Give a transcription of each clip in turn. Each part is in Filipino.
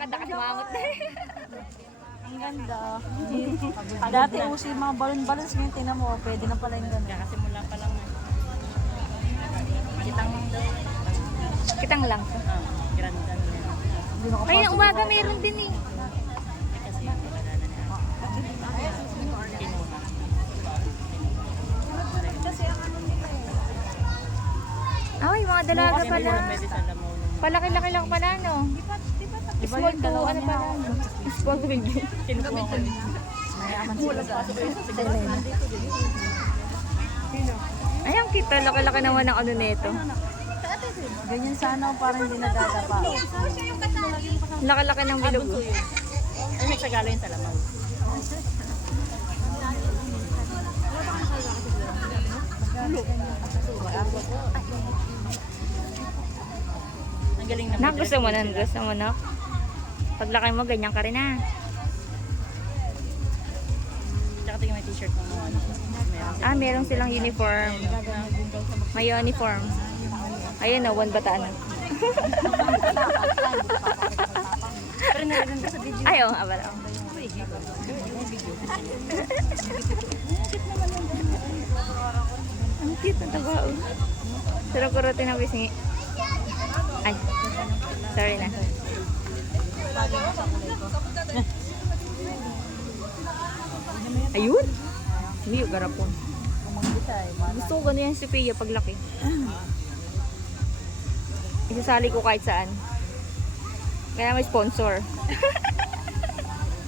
naglalakad, nakasimangot na eh. Ang ganda. Dati uso yung mga balon-balons, ngayon tinan mo, pwede na pala yung ganda. Kasimula pa lang. Kitang lang. Grandan. Hindi nakapasok. Kaya umaga meron din eh. Kasi pinagana niya. Kinuha. Kasi ang ano nila eh. Ay, mga dalaga Kasi pala. pwede sa lamaw ng Palaki-laki lang pala, no? Small to, ano pala, no? Small baby. kinuha ko. Mayaman sila sa Selena. Ay, ang cute. Laki-laki naman ang ano nito. Ganyan sana parang hindi nagdadapa. Laki-laki ng bilog. Ay, may sagalo yung sa lamaw. Ang galing naman. Nak, gusto mo na, gusto mo na. Paglaki mo, ganyan ka rin ah. Tsaka tingnan may t-shirt ng mga ano. Meron. Ah, meron silang uniform. May uniform. Ayun na, one bataan na. Pero narinig ko sa video. Ay, oh, abala. Ang cute ng taba, oh. Sarap kurutin ng bisngi. Ay, sorry na. Ayun! Hindi yung garapon. Gusto ko gano'n yan si Pia paglaki. Isasali ko kahit saan. Kaya may sponsor.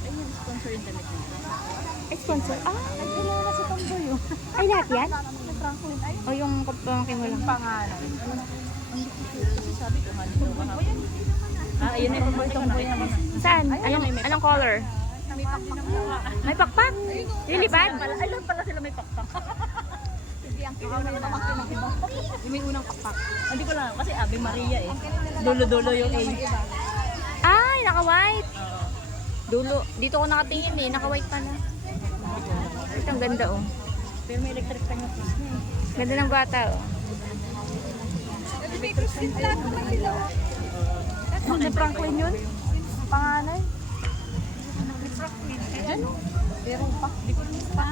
Ayun, sponsor internet niya. Ay, sponsor? Ah! Ay, kilala si Tomboy yun. Ay, lahat yan? Si Franklin, ay, O yung kapangkin mo lang? pangalan. Kasi sabi ko, ano daw kahapon. Ah, ayun na yung Tomboy naman. Saan? Anong color? May pakpak na. May pakpak? Lilipad? Ay, lang pala sila may pakpak. Hindi, ang kilala na pakpak ng iba. Yung may unang pakpak. Hindi ko lang, kasi Ave Maria eh. Dulo-dulo yung A. Ay, naka-white. Oo. Dulo. Dito ko nakatingin eh. Naka-white pala. Ito ang ganda oh. Pero may electric fan yung piece niya eh. Ganda ng bata oh. Si Franklin yun? Pangalan? Diyan o. Pero pa. Di ko rin pa.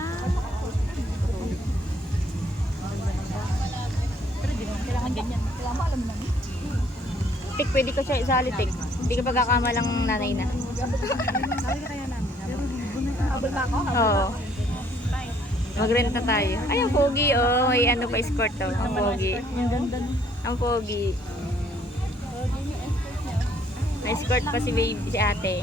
Pero di naman kailangan ganyan. Kailangan mo alam namin. Tik, pwede ko siya isali tik. Hindi ka pagkakamalang nanay na. Sabi ka kaya namin. Pero libo na. Habol pa ako. Oo. Mag-rent na tayo. Ay, ang pogi oh. May ano pa escort oh. Ang pogi. Ang ganda no. Ang pogi. May escort pa si baby, si ate.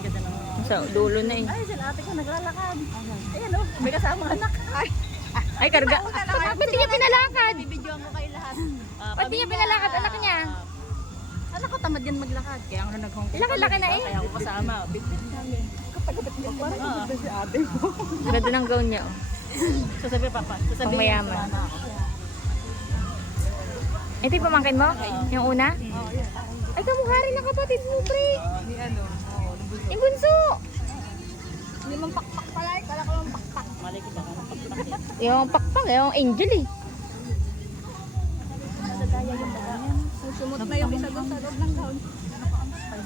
Ganda naman. So, dulo na eh. Ay, sila ate ko naglalakad. Ayan o, may kasama anak. Ay, karga. Ba't di niya pinalakad? Bibidyoan ko kayo lahat. Ba't di niya pinalakad? Anak niya. Anak ko tamad yan maglakad. Kaya ako nag-hong Kong. Laki-laki na eh. Kaya ako kasama. Bit-bit kami. Ganda ng gown niya oh. Sasabi papa. Sasabi Pangmayaman. Ito yung pamangkin mo? Yung una? Ay, kamukha rin ng kapatid mo, pre. Ni ano? Yung bunso. Hindi man pakpak pala. Kala ko lang pakpak. Malay ko baka napagpak yan. Yung pakpak, yung angel eh. Sumot na yung isa doon sa loob ng gown.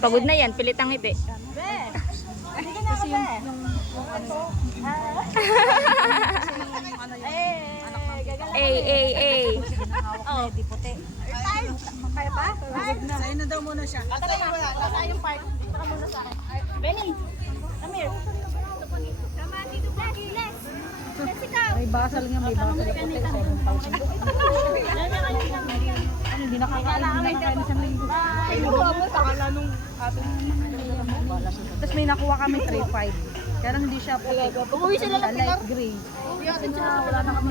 Pagod na yan, pilit ang ngiti. Kasi yung ano. Ay. Oh, di puti. Kaya pa? Sa'yo na daw muna siya. Tara na. Nasa yung part. Dito ka muna sa akin. Benny. Come here. May basal nga, may basal na puti. 7,000. Hindi nakakain na isang linggo. Ay, pakala nung ating tapos may nakuha kami 3,500. Kaya lang hindi siya puti. Uwi sila lang Light gray. Wala na kami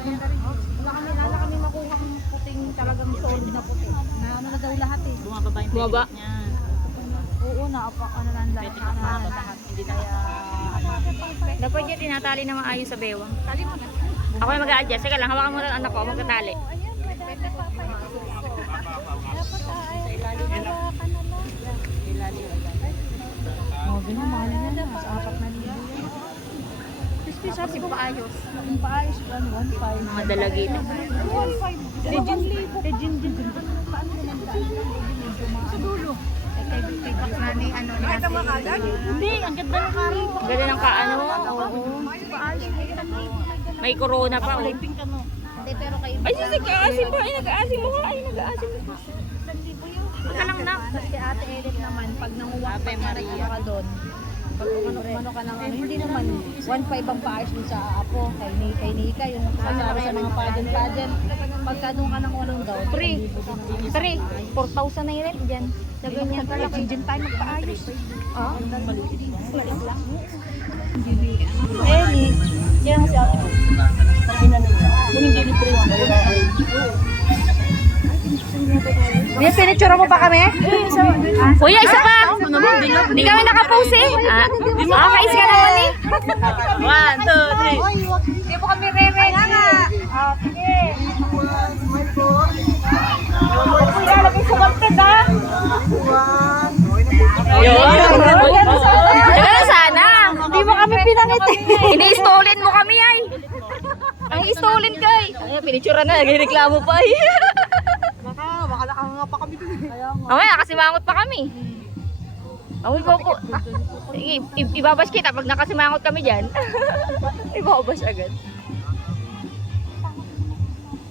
kami makuha ng puting talagang solid na puti. Na ano na daw lahat eh. Bumababa yung Bumaba. niya. Oo, naapak ano lang lahat. Hindi na kaya. Dapat niya tinatali na maayos sa bewang. Ako yung mag-a-adjust. Sige lang, hawakan mo na ang anak ko, magkatali. Oh, ganyan, mahal na yan. Sa 4,000. sabi ko paayos. Yung paayos, 1.5. Mga dalagita. 1.5. Legend din. Paano naman daan lang? Medyo mga sa dulo. Hindi, ang ganda ng karo. Ganda ng kaano. Oo. May corona pa. Oh. Pink ano. Ay, sisi, kaasim pa. Ay, nag-aasim mo ka. Ay, nag-aasim mo ka. Baka lang na. Kasi Ate Edith naman, pag nanguwa ka doon, pag umano ka ng ano, hindi naman 1.5 ang paayos dun sa apo, kay Nika, yung kasama sa mga pageant. Pagka doon ka ng walong daw, 3. 4,000 na yun dyan. Sa ganyan. Legend tayo magpaayos. Ah? Eli, yan si ate ko. Pag-inano niya. Humingi ni Prince. May pinitsura mo pa kami? Kuya, isa pa! Hindi kami nakapost eh. Kais ka naman eh. 1, 2, 3. Hindi mo kami re-ready. Sige. Ilalagay sa wanted ha. Ganun sana. Hindi mo kami pinangit. Ini-stolin mo kami ay. Ang istolin kay. Ay, pinitsura na. Nagreklamo pa ay. Baka nakahanga pa kami dun eh. Mamaya, nakasimangot pa kami. Amoy ko po. Ibabas kita pag nakasimangot kami dyan. Ibabas agad.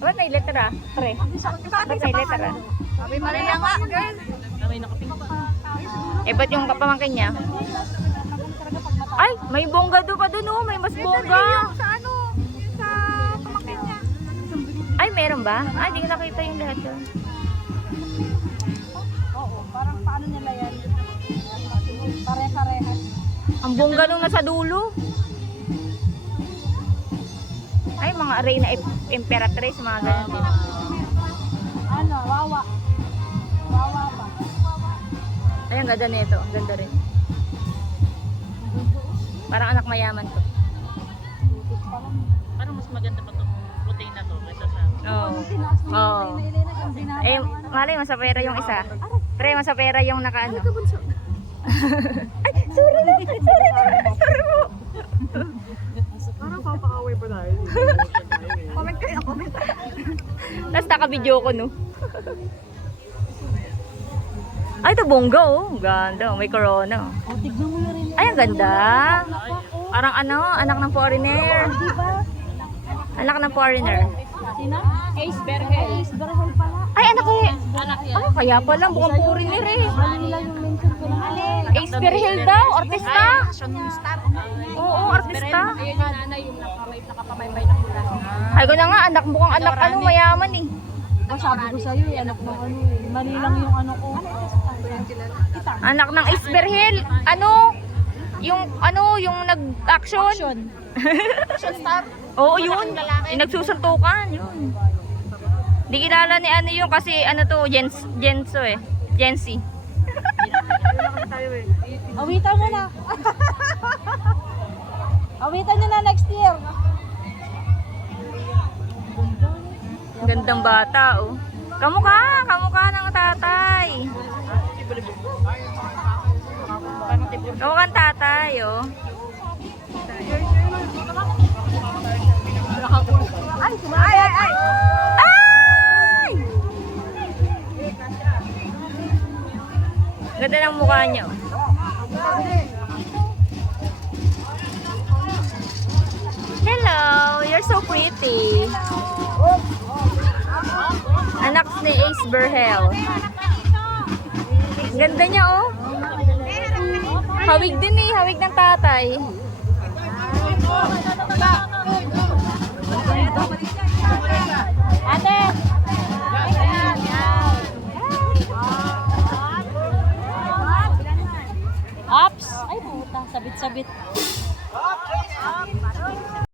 Ba't may letra? Pre. Ba't may letra? Sabi Maria nga, girl. May nakapink pa. Eh, ba't yung kapamangkin niya? Ay, may bongga doon pa doon oh. May mas bongga. Sa ano? Sa pamangkin niya. Ay, meron ba? Ay, hindi ko nakita yung lahat doon. Oo, parang paano nila yan? Pare-parehas. Ang bongga nung nasa dulo. Ay, mga Reyna Imperatrice, mga ganyan. Ano, wawa. Wawa ba? Ay, ang ganda nito. Ang ganda rin. Parang anak mayaman to. Parang mas maganda pa itong puti na to kaysa sa... Oo. Oo. Eh, malay, masapera yung isa. Pre, masapera yung nakaano. Ay, sorry na. Sorry na. Sorry mo. Parang papaaway pa tayo. Comment kayo, comment. Tapos naka-video ko, no? Ay, ito bongga, oh. Ganda, oh. May corona. Oh. O, tignan mo na rin. Ay, ang ganda. Parang ano, anak ng foreigner. Anak ng foreigner. Sino? Ace Berhel. Ace Berhel pala. Ay, anak ko eh. Ay, kaya pala, bukan foreigner eh. Mali lang yung mention ko lang. Ace Berhel daw, artista. Oo, artista. Ayun yung nanay, yung nakapamaybay na mula. Ay, ko na nga, anak mukhang anak ano, mayaman eh. Sabi ko sa'yo, anak ng ano eh. Mali lang yung ano ko. Anak ng Ace Berhel. Yung nag-action. Action star. Oo, yun. Yung nagsusuntukan, yun. Hindi kilala ni ano yun kasi ano to, Jenso eh. Jency. Awitan mo na. Awitan nyo na next year. Gandang bata, oh. Kamukha ng tatay. Kamukhang tatay, oh. Ay, sumaya. Ay! Ay! Ganda ng mukha niya, oh. Hello, you're so pretty. Anak ni Ace Berhel. Ganda niya, oh. Hawig din eh, hawig ng tatay. Ate! Ops! Ay, puta. Sabit-sabit.